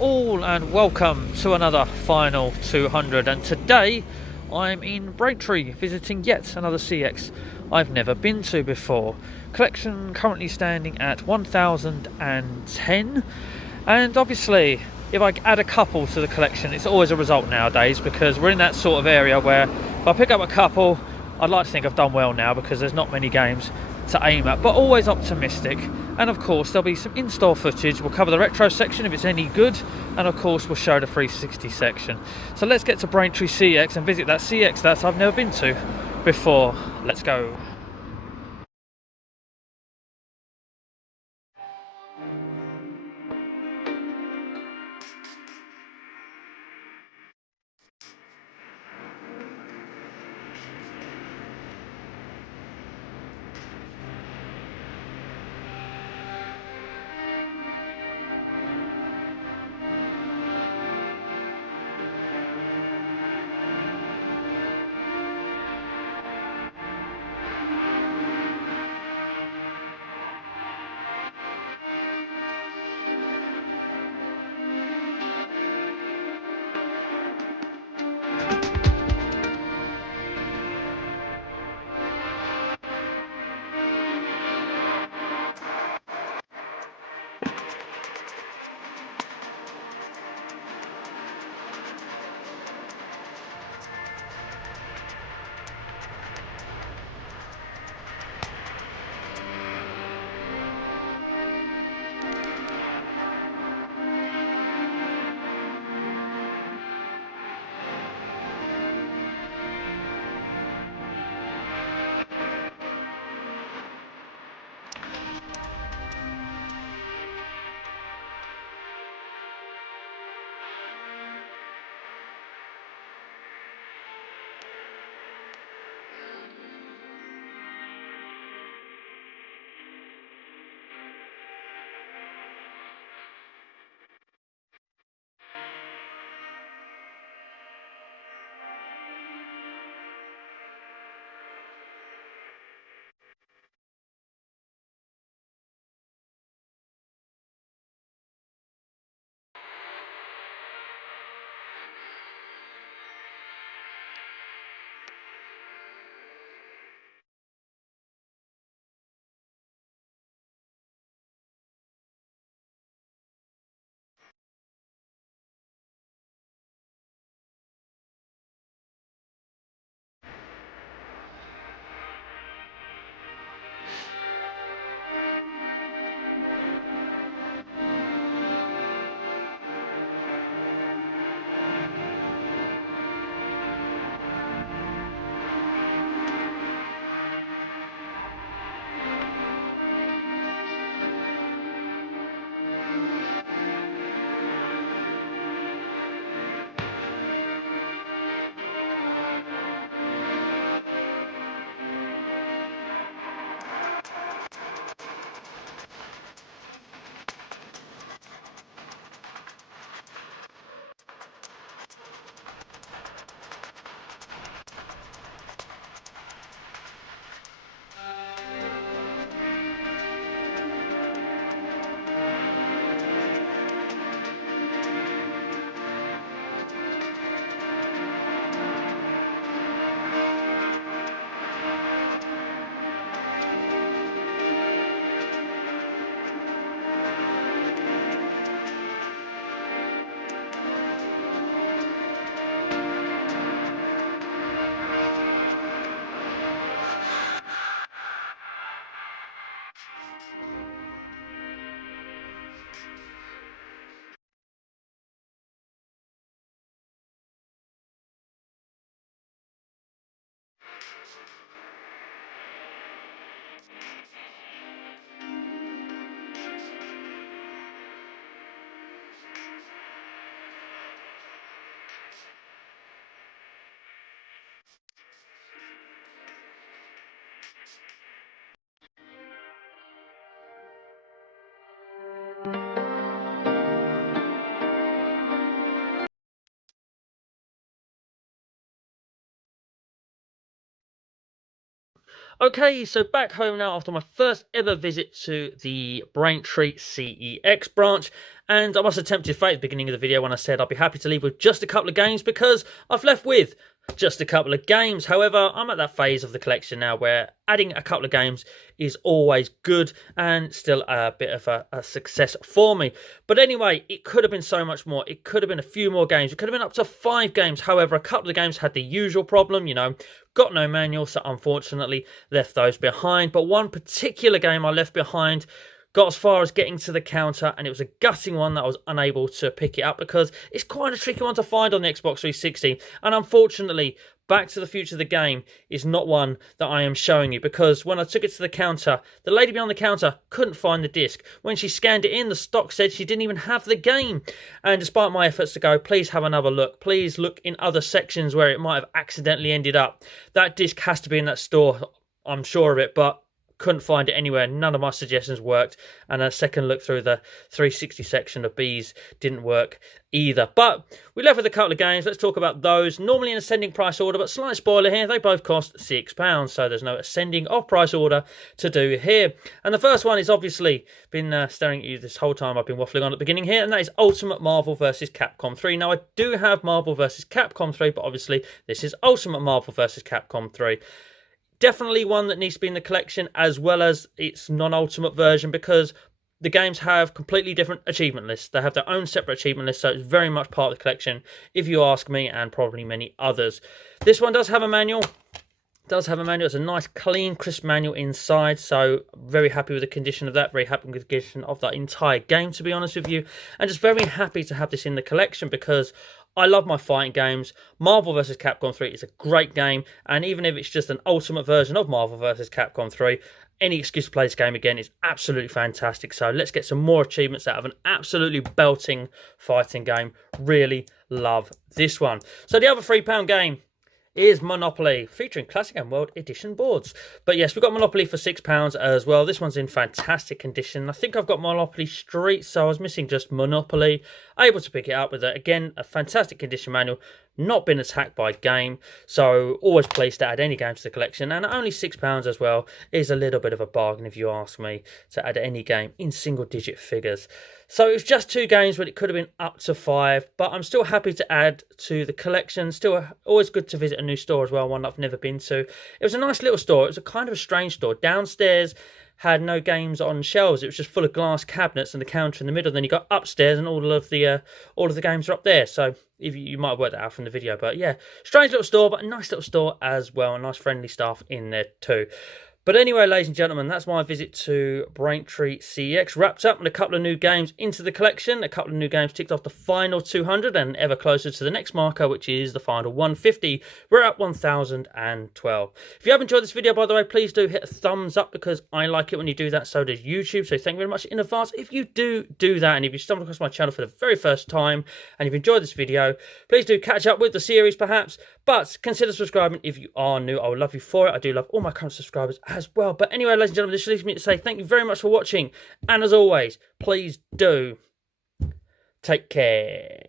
all and welcome to another Final 200, and today I'm in Braintree visiting yet another CX I've never been to before. Collection currently standing at 1010, and obviously if I add a couple to the collection it's always a result nowadays, because we're in that sort of area where if I pick up a couple I'd like to think I've done well now, because there's not many games to aim at, but always optimistic. And of course there'll be some in-store footage. We'll cover the retro section if it's any good, and of course we'll show the 360 section. So let's get to Braintree CEX and visit that CX that I've never been to before. Let's go. Okay, so back home now after my first ever visit to the Braintree CEX branch, And I must have tempted fate at the beginning of the video when I said I'd be happy to leave with just a couple of games, because I've left with just a couple of games. However, I'm at that phase of the collection now where adding a couple of games is always good and still a bit of a success for me. But anyway, it could have been so much more. It could have been a few more games. It could have been up to 5 games. However, a couple of games had the usual problem, you know, got no manual, so unfortunately left those behind. But one particular game I left behind got as far as getting to the counter, and it was a gutting one that I was unable to pick it up because it's quite a tricky one to find on the Xbox 360. And unfortunately, Back to the Future the game is not one that I am showing you, because when I took it to the counter, the lady behind the counter couldn't find the disc. When she scanned it in, the stock said she didn't even have the game. And despite my efforts to go, please have another look, please look in other sections where it might have accidentally ended up. That disc has to be in that store, I'm sure of it, but couldn't find it anywhere. None of my suggestions worked, and a second look through the 360 section of B's didn't work either. But we left with a couple of games. Let's talk about those. Normally in ascending price order, but slight spoiler here, they both cost £6, so there's no ascending of price order to do here. And the first one is obviously been staring at you this whole time I've been waffling on at the beginning here, and that is Ultimate Marvel vs. Capcom 3. Now, I do have Marvel vs. Capcom 3, but obviously this is Ultimate Marvel vs. Capcom 3. Definitely one that needs to be in the collection, as well as its non-ultimate version, because the games have completely different achievement lists. They have their own separate achievement list, so it's very much part of the collection, if you ask me, and probably many others. This one does have a manual. It's a nice, clean, crisp manual inside, so very happy with the condition of that, very happy with the condition of that entire game, to be honest with you, and just very happy to have this in the collection because I love my fighting games. Marvel vs. Capcom 3 is a great game, and even if it's just an ultimate version of Marvel vs. Capcom 3, any excuse to play this game again is absolutely fantastic. So let's get some more achievements out of an absolutely belting fighting game. Really love this one. So the other £3 game is Monopoly, featuring Classic and World Edition boards. But yes, we've got Monopoly for £6 as well. This one's in fantastic condition. I think I've got Monopoly Street, so I was missing just Monopoly. Able to pick it up with, again, a fantastic condition manual. Not been attacked by game, so always pleased to add any game to the collection. And only £6 as well is a little bit of a bargain, if you ask me, to add any game in single-digit figures. So it was just 2 games, but it could have been up to 5. But I'm still happy to add to the collection. Still always good to visit a new store as well, one I've never been to. It was a nice little store. It was a kind of a strange store. Downstairs had no games on shelves. It was just full of glass cabinets and the counter in the middle. Then you got upstairs and all of the games are up there. So if you might have worked that out from the video, but yeah, strange little store, but a nice little store as well. Nice friendly staff in there too. But anyway, ladies and gentlemen, that's my visit to Braintree CEX. Wrapped up with a couple of new games into the collection. A couple of new games ticked off the final 200 and ever closer to the next marker, which is the final 150. We're at 1012. If you have enjoyed this video, by the way, please do hit a thumbs up because I like it when you do that. So does YouTube. So thank you very much in advance if you do that. And if you stumbled across my channel for the very first time and you've enjoyed this video, please do catch up with the series perhaps. But consider subscribing if you are new. I would love you for it. I do love all my current subscribers as well. But anyway, ladies and gentlemen, this leaves me to say thank you very much for watching. And as always, please do take care.